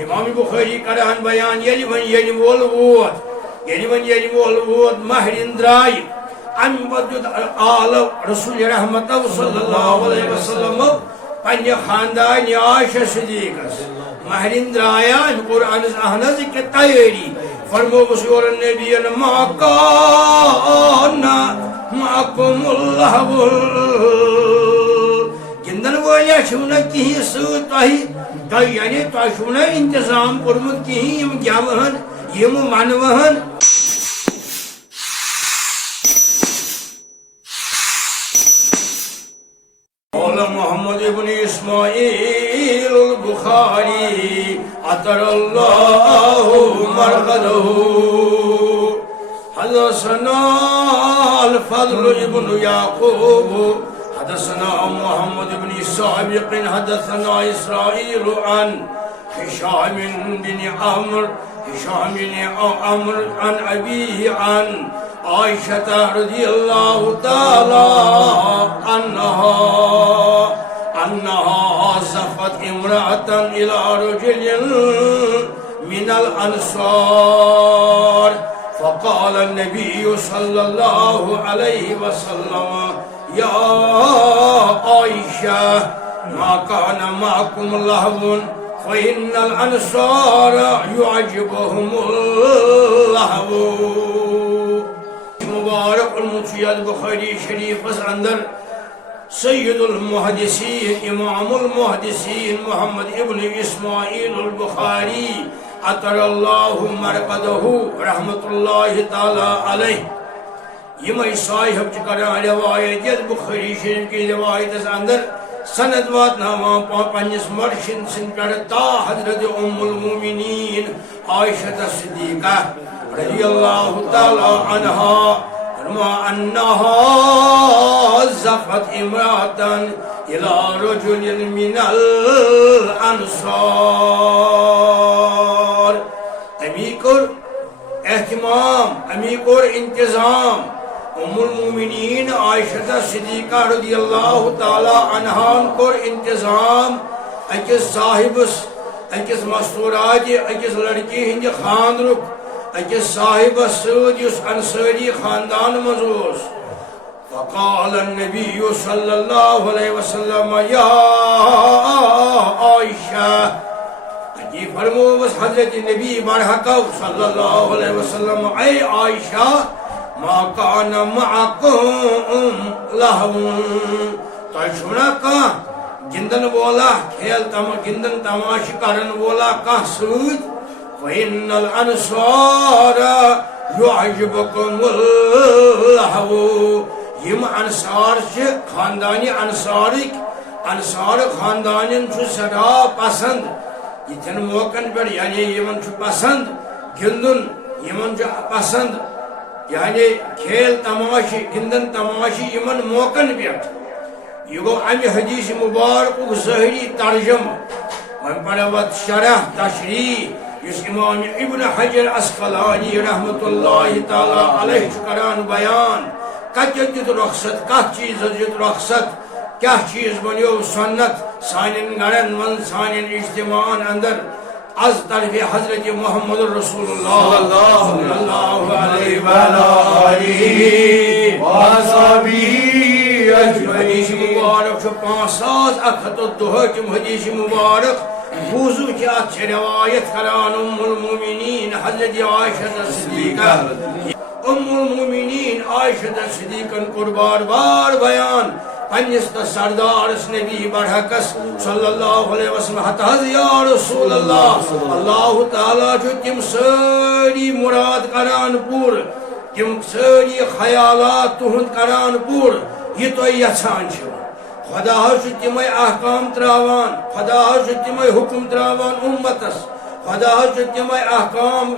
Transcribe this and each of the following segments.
امام بخاری کران بیان یلی وول ووت مہرین درائی ام بدد آل رسول رحمت صلی اللہ علیہ وسلم پنہ خاندان عائشہ صدیقس مہرین درایا قرآن اہنز کہ تیاری فرمو بسور النبی ما کان معکم اللہ گندن والیا چھونا کہیں سوت تہی یعنی تہ چھونا انتظام کورمت کہیں یم گیوہن یم منوہن قال محمد ابن اسماعیل البخاری عطر اللہ مرقده حدثنا الفضل ابن یعقوب حدثنا محمد بن سابق حدثنا اسرائیل عن هشام بن عمرو عن أبيه عن عائشة رضي الله تعالى أنها زفت امرأة إلى رجل من الأنصار فقال النبي صلى الله عليه وسلم يا عائشة ما كان معكم لهو فإن الأنصار يعجبهم اللهو مبارك المطفي البخاري شريف اندر سيد المحدثين امام المحدثين محمد ابن اسماعيل البخاري عطر الله مرقده رحمة الله تعالى عليه يما صاحب چکران روایت البخاري شريف کی روایت اندر سند واتنامہ پنس مرشد سن پڑتا حضرت ام المومنین عائشہ صدیقہ رضی اللہ تعالی عنہا فرما انہا زفت امراتا الى رجل من الانصار امیکر اہتمام امیکر انتظام ام المومنین عائشہ صدیقہ رضی اللہ تعالی عنہا کور انتظام اکس صاحبس اکس مستورات اکس لڑکی ہند خاندرک اکس صاحبس سود یس انصاری خاندان مزوس فقال النبی صلی اللہ علیہ وسلم یا عائشہ اکی فرموس حضرت نبی برحقہ صلی اللہ علیہ وسلم اے عائشہ ما كان معكم لهو تشونا کا گندن بولا کھیل گندن تماش کرن بولا کا سود فإن الأنصار يعجبكم اللهو یم انصار سے خاندانی انصار خاندانین چھ سدا پسند یتن موقعن پر یعنی یمن چھ پسند گندن یمن چھ پسند یعنی کھیل تماشی گندن تماشی یمن موقعن پیٹ یہ گو امی حدیث مبارک ظاہری ترجم من پڑھوت شرح تشریح اس امام ابن حجر اسقلانی رحمت اللہ تعالی علیہ کران بیان کچھ رخصت کھ چیز رخصت کیا چیز بنیو سنت سانن گرن من سانن اجتماعن اندر از طرف حضرت محمد رسول اللہ صلی اللہ علیہ وآلہ وصحبہ حدیث مبارک چھ 5,102 حدیث مبارک بوزو کی اچھ روایت کران ام المومنین حضرت عائشہ صدیقہ ام المومنین عائشہ صدیقہ قربان بار بیان پنس سردار نبی برحقس صلی اللہ علیہ وسلم حتی یا رسول اللہ اللہ تعالیٰ جو تم ساری مراد کران پور تم ساری خیالات تہند کران پور یہ تو یچان چھو خدا جو تمہیں احکام تراوان خدا جو تمہیں حکم تراوان امتس خدا جو تمہیں احکام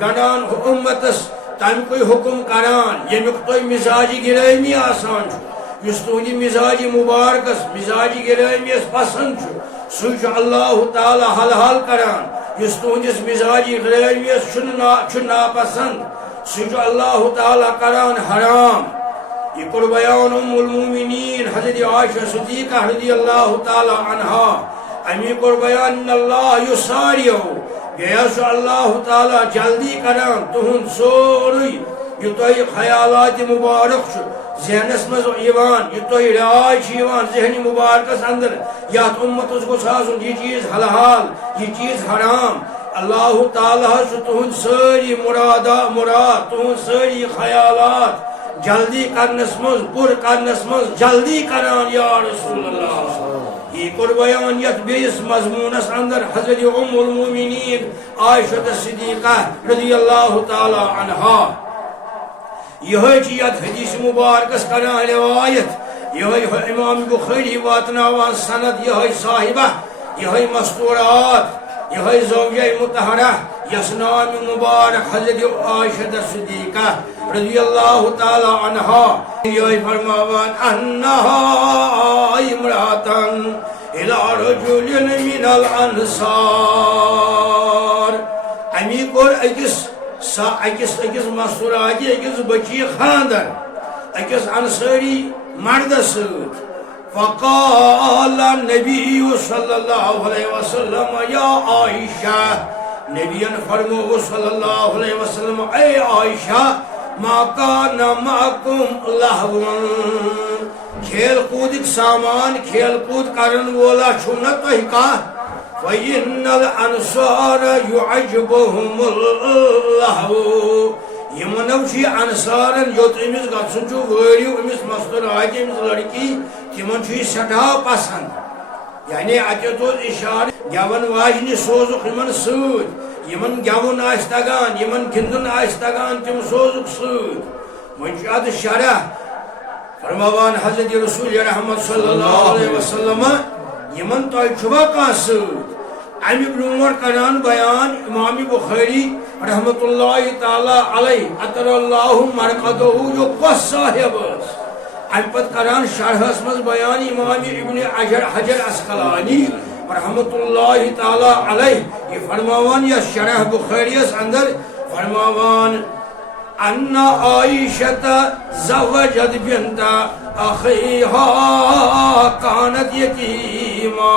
گنان امتس تم کوئی حکم کران یمیک تو مزاجی گرامی آسان چھو یس تہندی مزاجی مبارکس مزاجی گرامیس پسند سہ اللہ تعالی حل حل کران یس تہندس مزاجی گرامیس ناپسند سہ اللہ تعالی کران حرام یہ قربیان ام المومنین حضرت عائشہ صدیقہ رضی اللہ تعالی عنہا امی کور بیان ان اللہ یساریو بیس اللہ تعالی جلدی کران تہن سوری یہ تہ خیالات مبارک ذہنس مز یہ تہ رائے ذہنی مبارکس اندر یت امتس گوس آسن یہ چیز حلال یہ چیز حرام اللہ تعالیٰ تہن ساری مراد تہن ساری خیالات جلدی کرنس مز پور کرنس مز جلدی کران یا رسول اللہ یہ کور بیان یت بیس مضمونس اندر حضرت ام المومنین عائشہ صدیقہ رضی اللہ تعالی عنہا یہ یت حدیث مبارکس کران روایت یہ امام بخاری واتناوان سند یہ صاحبہ یہ مستورات یہ زوجہ مطہرہ یس نام مبارک حضرت عائشہ صدیقہ رضی اللہ تعالی عنہا یہ فرماوان انہا امراتن الى رجل من الانصار امی کور اکس مستوراتی اکس بچی خاندر اکس انصاری مرد سۭتۍ فقال النبي صلى الله عليه وسلم يا عائشة نبي فرمو صلى الله عليه وسلم اے عائشہ ما كان معكم لهو کھیل کودک سامان کھیل کود کرن وولا چھُنہ تۄہہِ کانٛہہ فإن الأنصار يعجبهم اللهو یمنو انصارن یوت امس گھن ویو امس مستورات امس لڑکی تمن سٹھا پسند یعنی اتھ اشارہ گون واجنہ سوزک یمن ست یمن گون تگان یمن گندن تگان تم سوزک ست ون ات شرح فرماوان حضرت رسول رحمت صلی اللہ علیہ وسلم یمن تہ چھوا کان ست امی برونٹ کران بیان امام بخاری رحمت اللہ تعالی علیہ اطر اللہ مرقدہ جو کس صاحب ام پت کران شرحس مز بیان امام ابن حجر اسقلانی رحمت اللہ تعالی علیہ یہ فرماوان یا شرح بخاری اندر فرماوان ان عائشہ زوجت بنت اخیہا کانت یتیما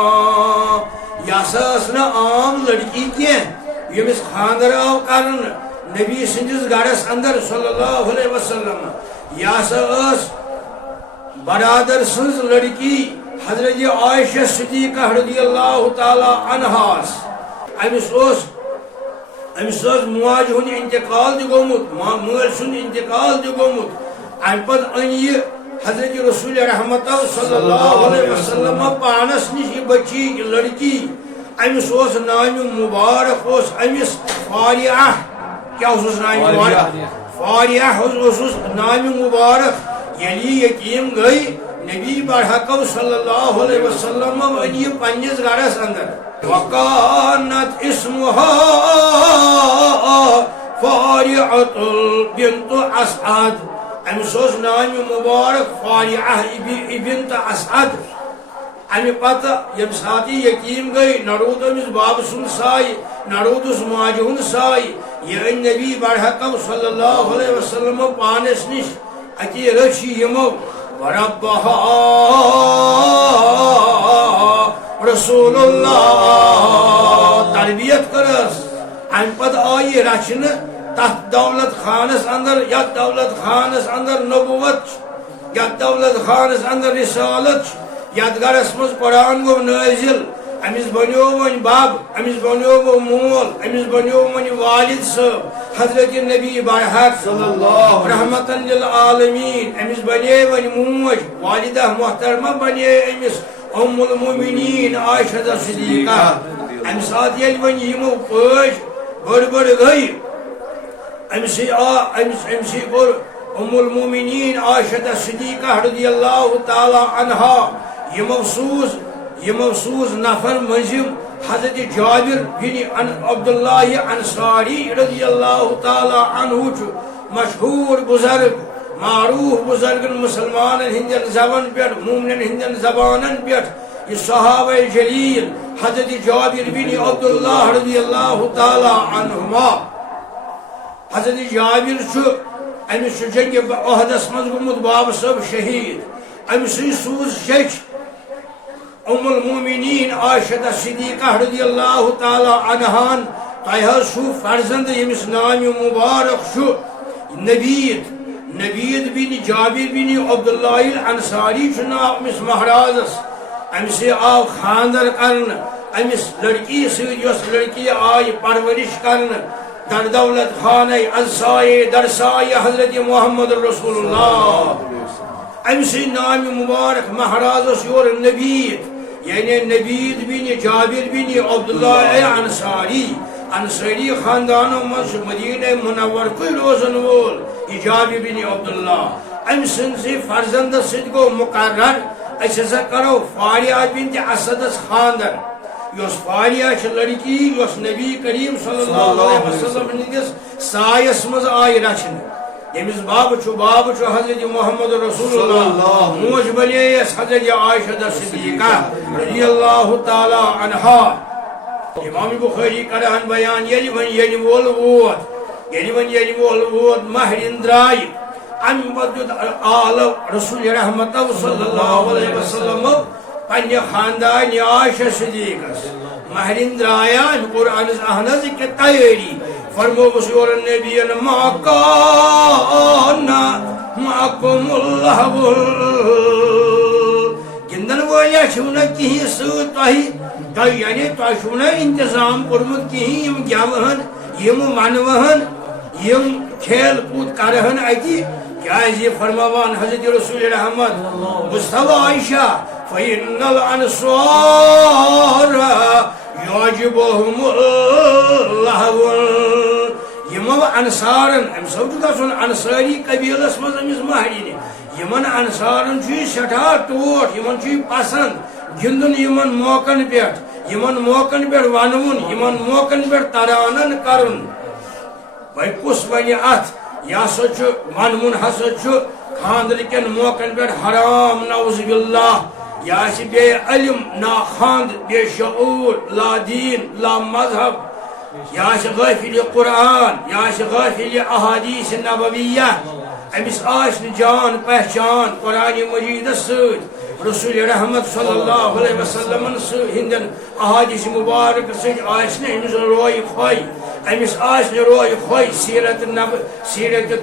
یس نا عام لڑکی کی یمس خاندر آو کرن نبی سندس گھرس اندر صلی اللہ علیہ وسلم یس برادر سنز لڑکی حضرت عائشہ صدیقہ رضی اللہ تعالی عنہاس امس ماج ہند انتقال تہ گومت مال سند انتقال تہ گومت ام پت ان یہ حضرت رسول رحمت صلی اللہ علیہ وسلم پانس نش یہ بچی یہ لڑکی امس نام مبارک امس فاریہ کیا نام مبارک فاریہ نام مبارک یلی یتیم گئی نبی برحق صلی اللہ علیہ وسلم ون یہ پنس گھرس اندر وکانت اسمها فاریعۃ بنت اسعد امس نام مبارک فاریعہ بنت اسعد امی پتہ یم سات یتیم گئی نہ رود امس باب سن سائی نہ رود اس ماج ہند سائی یہ نبی برحق صلی اللہ علیہ وسلم پانس نش اتی رچی یمو وربها رسول اللہ تربیت کرس ام پتہ آئی رچن تحت دولت خانس اندر یا دولت خانس اندر نبوت یا دولت خانس اندر رسالت یت گھرس مز قرآن گو نازل امس بنیو ون باب امس بنیو وہ مول امس بنیو ون والد صاحب حضرت نبی برحق صلی اللہ رحمت للعالمین امس بنے ون موج والدہ محترمہ بنے امس ام المومنین عائشہ صدیقہ ام سات یل ون یمو پاش بڑ گئی امسی کور ام المومنین عائشہ صدیقہ رضی اللہ تعالی عنہا یہ مخصوص نفر مزم حضرت جابر بن عبداللہ انصاری رضی اللہ تعالی عنہ مشہور بزرگ معروف بزرگ مسلمان ہندن زبان پیٹ مومن ہندن زبانن پیٹ یہ صحابہ جلیل حضرت جابر بن عبداللہ رضی اللہ تعالی عنہما حضرت جابر امس جنگ عہدس مز گومت باب صاحب شہید امس سوز شچ ام المومنین عائشہ صدیقہ رضی اللہ تعالی عنہان تہ سو فرزند یمس نام مبارک نبید بن جابر بن عبداللہ الانصاری نام امس مہرازس امس آو خاندر کرن امس لڑکی ست لڑکی آئی پرورش کرن در دولت خانہ ازسائے در سائے حضرت محمد رسول اللہ امس نام مبارک مہرازس یور نبید یعنی نبید بن جابر بن عبداللہ انصاری خاندانوں مز مدینہ منور کو روزن وول یہ جابر بن عبداللہ ام سنسی فرزند ست گو مقرر اس ہسا کرو فاریہ بنت اسدس خاندر یس فاریہ لڑکی یس نبی کریم صلی اللہ علیہ وسلم ہندس سایس مز آئی رچن یمس باب چھ حضرت محمد رسول اللہ موج بلیس حضرت عائشہ صدیقہ رضی اللہ تعالی عنہا امام بخاری کرہن بیان یلی وول ووت مہرین درائی ام بدد آل رسول رحمت صلی اللہ علیہ وسلم پنہ خاندان عائشہ صدیقہ مہرین درایا قرآن اہنز کی تیاری فرمو بسور النبی ما کان معکم اللہ گندن والا چھونا کہیں سوت تہی یعنی تہ چھونا انتظام کورمت کہیں یم گیوہن یم منوہن یم کھیل کود کرہن اتی کیا یہ فرماوان حضرت رسول رحمت مصطفیٰ عائشہ فإن الأنصار يعجبهم اللهو یمو انصارن ام سوچ گھن انصاری قبیلس مز امس مہرین یمن انصارن سٹھا ٹوٹ یمن پسند گندن یمن موقعن پہ ونون یمن موقعن پہ ترانن کرن وی کس ون ات یہ ہسا ونون ہسا خاندر کن موقعن پہ حرام نعوذ باللہ یہ بے علم نا خاند بے شعور لا دین لا مذہب یہ غافل قرآن یہ غافل احادیث نبویہ امس جان پہچان قرآن مجید ست رسول رحمت صلی اللہ علیہ وسلم ہندن احادیث مبارک امس روی خوی امس روی خوی سیرت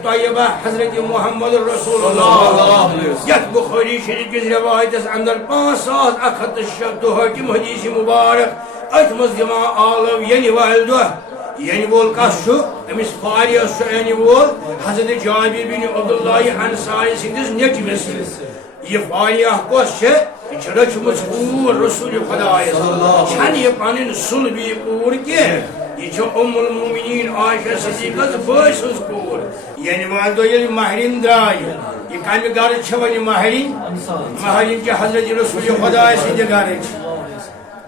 طیبہ حضرت محمد رسول اللہ یت بخاری شریف کس روایت اندر 5170 حدیث مبارک ات مز دما آلو ینی وال دہ ینی وول کس امس فاریہ ینی وول حضرت جابر بن عبداللہ انصاری سندس نیچوس یہ فاریہ کس یہ رچمت پور رسول خدایس چھن یہ پن سلبی پور کی یہ ام المومنین عائشہ صدیقہ بٲے سٕنٛز کوٗر یعنی مان تو ییٚلہِ مہرین درٛاے یہ کمہِ گرٕ چھِ وۄنۍ مہرین چھِ حضرت رسول خداے سٕنٛدِ گرٕچ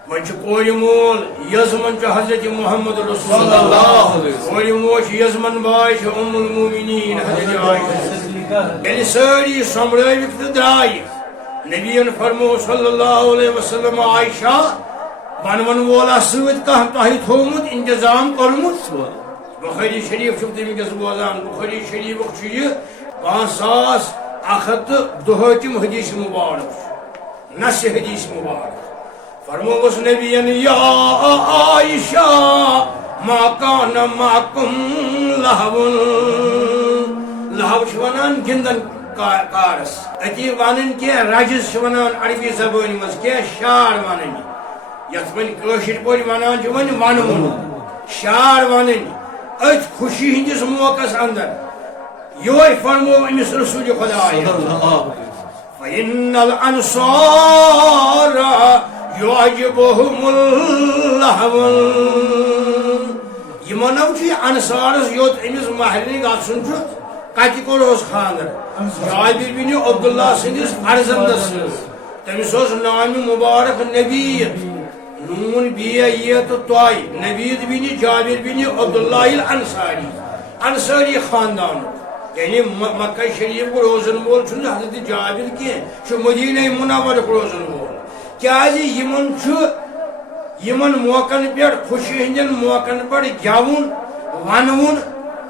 وۄنۍ چھُ کورِ مول یزمن چھُ حضرت محمد رسول اللہ کورِ موج چھُ یزمن باے چھُ ام المومنین حضرت عائشہ ییٚلہِ سٲری سۄمبرٲوِکھ تہٕ درٛاے نبیَن فرمو صلی اللہ علیہ وسلم عائشہ ون وولا ست کھانا تہ تھومت انتظام کورمت بخاری شریف ونکس بوزان بخاری شریف 5132 حدیث مبارک نس حدیث مبارک فرمو اس نبی یا عائشہ ما کان معکم لہو لہو ونان گندن کارس اتی ونن کی رجز ونان عربی زبان مز کی شار ونن یت ون کاشر پہ ونان ون ونون شار ونن ات خوشی ہندس موقع اندر یہ فرمو امس رسول خدائے فإن الأنصار يعجبهم اللهو یہ منو انصارس یوت امس مہرنی گھن کتہ کورس خاندر جابر بن عبداللہ سندس فرزندس تمس نام مبارک نبید نون بی تو طائی نبید بن جابر بن عبداللہ الانصاری انصاری خاندان یعنی مکہ شریف کو روزن وول حضرت جابر کی مدینہ منور کو روزن وول کیا یمن موقعن پہ خوشی ہندین موقعن پہ گیون ونون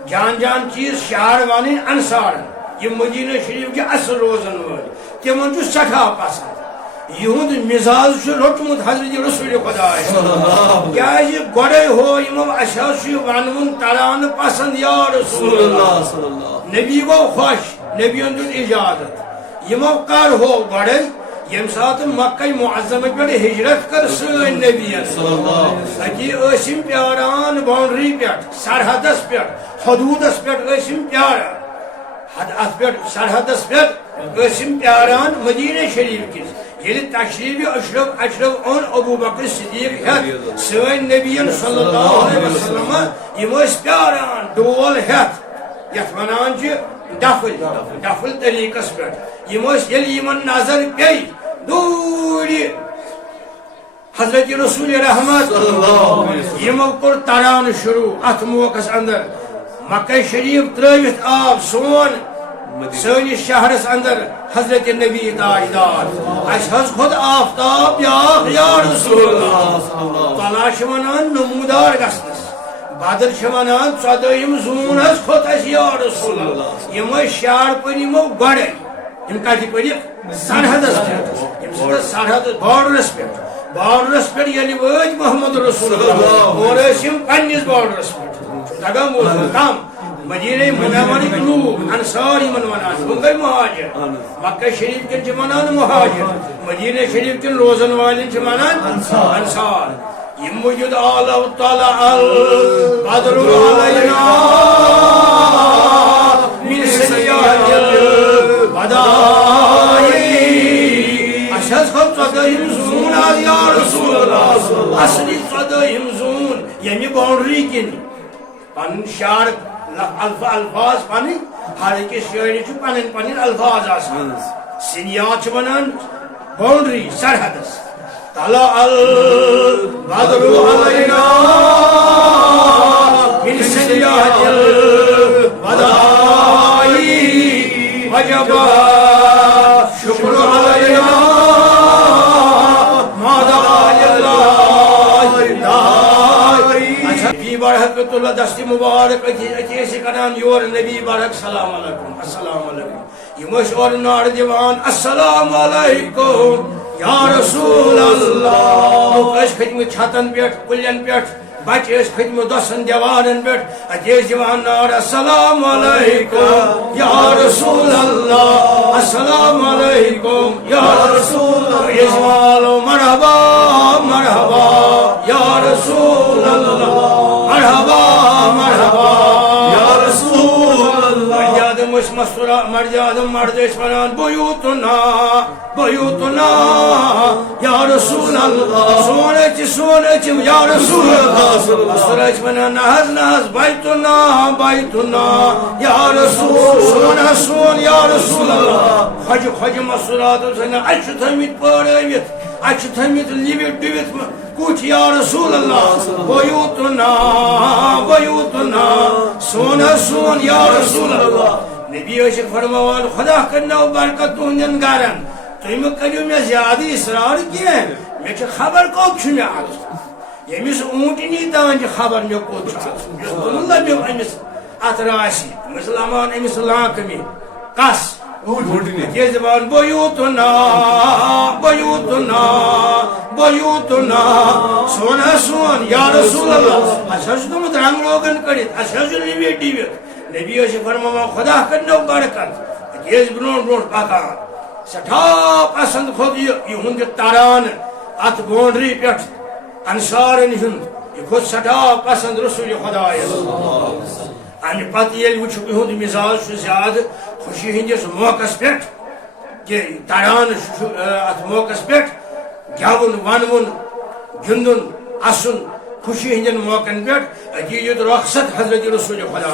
جان جان چیز شعر ون انصار یہ مدینہ شریف کے اصل روزن ول تمن سٹھا پسند یہود مزاج روٹمت حضرت رسول خدا کیاز گوڑے ہو یمو اشاس ون تران پسند یا رسول اللہ نبی گو خوش نبی دن اجازت یمو کر ہو گوڑے یم سات مکہ معظمہ پہ ہجرت کر سن نبی اکی اسم پیاران باؤنڈری پہ سرحدس پہ حدودس پہ اسم پیاران ات پہ سرحدس پہ اسم پیاران مدینہ شریف کس یل تشریف اشرف اون ابو بکر صدیق ہت سن نبی صلی اللہ علیہ وسلم یم پیاران ڈول ہت یت ونان ڈفل طریقس پہ یل یمن نظر پی دوری حضرت رسول رحمت یمو کور تران شروع ات موقع اندر مکہ شریف تروت آب سون سنس شہرس اندر حضرت نبی تاجدار اس کھت آفتاب یا رسول اللہ تلاش ونان نمودار گسنس بدر ونان 14 زون کھت اس یا رسول اللہ یم شار پن یمو گڑے یم کتہ پڑھ سرحدس پہ سرحد بارڈرس پہ یعنی وج محمد رسول اللہ اور پنس بارڈرس پہ تگام کم مدینہ منورک لوگ انصار یمن ونان گئی مہاجر مکہ شریف کن ونان مہاجر مدینہ شریف کن روزن والن ونان انصار یم موجود اللہ تعالی البدر علینا من سیاحت الوداع اشہز خب 14 زون یا رسول اللہ اصلی 14 زون یعنی باؤنڈری کن پن شار الفاظ پن ہر اکس شاعری پن الفاظ آسان سنیات ونان باؤنڈری سرحدس طلع البدر علینا من سیاحت الوداع وجب شکر علینا ما دعا للہ داعی نبی برحق اللہ دست مبارک اتی سے کران یور نبی برحق سلام علیکم السلام علیکم یمش اور نار دیوان السلام علیکم یا رسول اللہ اس کھتم چھتن پیٹ کلین پیٹ بچ اس کھتم دسن دیوانن پیٹ اتیس دیوان نار السلام علیکم یا رسول اللہ السلام علیکم یا رسول اللہ یزمالو مرحبا مرحبا یا رسول اللہ مرحبا مرحبا یا رسول اللہ مرجادم مردش ونان بیوتنا بیوتنا یا رسول اللہ سونچ یا رسول اللہ سرچ ونان نہز نہز بیتنا بیتنا یا رسول سون یا رسول اللہ خج مسرات سنہ اچھ تھمت پڑھوت اچھ تھمت لیوت ڈوت کچھ یا رسول اللہ بیوتنا بیوتنا سون یا رسول اللہ نبی اشک فرموان خدا کرنا برکت تہندین گرن تم کرو مے زیادہ اصرار کی مے خبر کوت چھ مے یمس اونٹنی تان خبر مے کوت مطلب امس ات راسی مسلمان امس لاکمی کس یہ زبان بیوتنا بیوتنا بیوتنا سون یا رسول اللہ اچھا تم رنگ روگن کرت اچھا نبی ڈیوت نبی فرمان خدا کرنو برکت یہ برون برون پکان سٹھا پسند کھوت یہ تران ات باؤنڈری پہ انصارن ہند یہ کھوت سٹھا پسند رسول خدا امہ پتہ یل وچھ یہ مزاج زیادہ خوشی ہندس موقع پہ کہ تران ات موقع پہ گون ون گندن اسن خوشی ہندین موقع پہ یہ رخصت حضرت رسول خدا